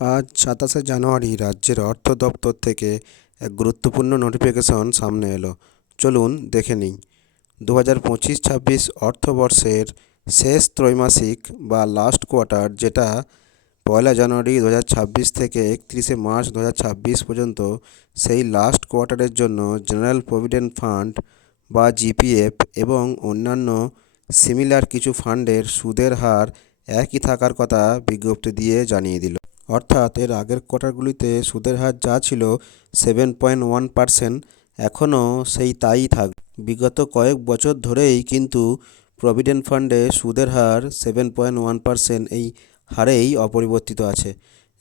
আজ 27শে জানুয়ারি রাজ্যের অর্থ দপ্তর থেকে এক গুরুত্বপূর্ণ নোটিফিকেশন সামনে এলো। চলুন দেখে নিই। 2025-26 অর্থবর্ষের শেষ ত্রৈমাসিক বা লাস্ট কোয়ার্টার, যেটা 1 জানুয়ারি 2026 থেকে 31 মার্চ 2026 পর্যন্ত, সেই লাস্ট কোয়ার্টারের জন্য জেনারেল প্রভিডেন্ট ফান্ড বা জিপিএফ এবং অন্যান্য সিমিলার কিছু ফান্ডের সুদের হার একই থাকার কথা বিজ্ঞপ্তি দিয়ে জানিয়ে দিল। অর্থাৎ এর আগের কোয়ার্টারগুলিতে সুদের হার যা ছিল 7.1%, এখনও সেই তাই থাকবে। বিগত কয়েক বছর ধরেই কিন্তু প্রভিডেন্ট ফান্ডে সুদের হার 7.1% এই হারেই অপরিবর্তিত আছে।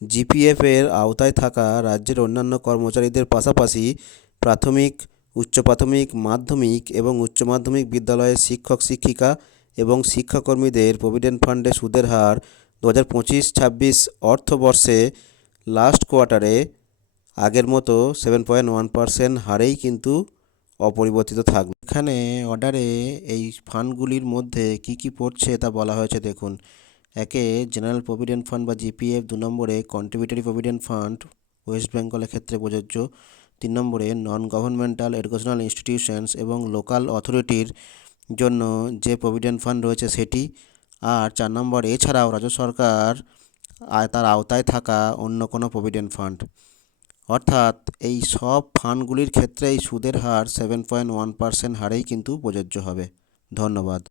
জিপিএফ এর আওতায় থাকা রাজ্যের অন্যান্য কর্মচারীদের পাশাপাশি প্রাথমিক, উচ্চ প্রাথমিক, মাধ্যমিক এবং উচ্চ মাধ্যমিক বিদ্যালয়ের শিক্ষক শিক্ষিকা এবং শিক্ষাকর্মীদের প্রভিডেন্ট ফান্ডে সুদের হার 2025-26 অর্থবর্ষে লাস্ট কোয়ার্টারে আগের মতো 7.1% হারেই কিন্তু অপরিবর্তিত থাকবে। এখানে অর্ডারে এই ফান্ডগুলির মধ্যে কি কি পড়ছে তা বলা হয়েছে দেখুন। একে জেনারেল প্রভিডেন্ট ফান্ড বা জিপিএফ, 2 নম্বরে কন্ট্রিবিউটরি প্রভিডেন্ট ফান্ড ওয়েস্ট বেঙ্গলের ক্ষেত্রে প্রযোজ্য, 3 নম্বরে নন গভর্নমেন্টাল এডুকেশনাল ইনস্টিটিউশনস এবং লোকাল অথরিটির জন্য যে প্রভিডেন্ট ফান্ড রয়েছে সেটি, আর 4 নম্বর এছাড়াও রাজ্য সরকার তার আওতায় থাকা অন্য কোনো প্রভিডেন্ট ফান্ড। অর্থাৎ এই সব ফান্ডগুলির ক্ষেত্রেই সুদের হার 7.1% হারেই কিন্তু প্রযোজ্য হবে। ধন্যবাদ।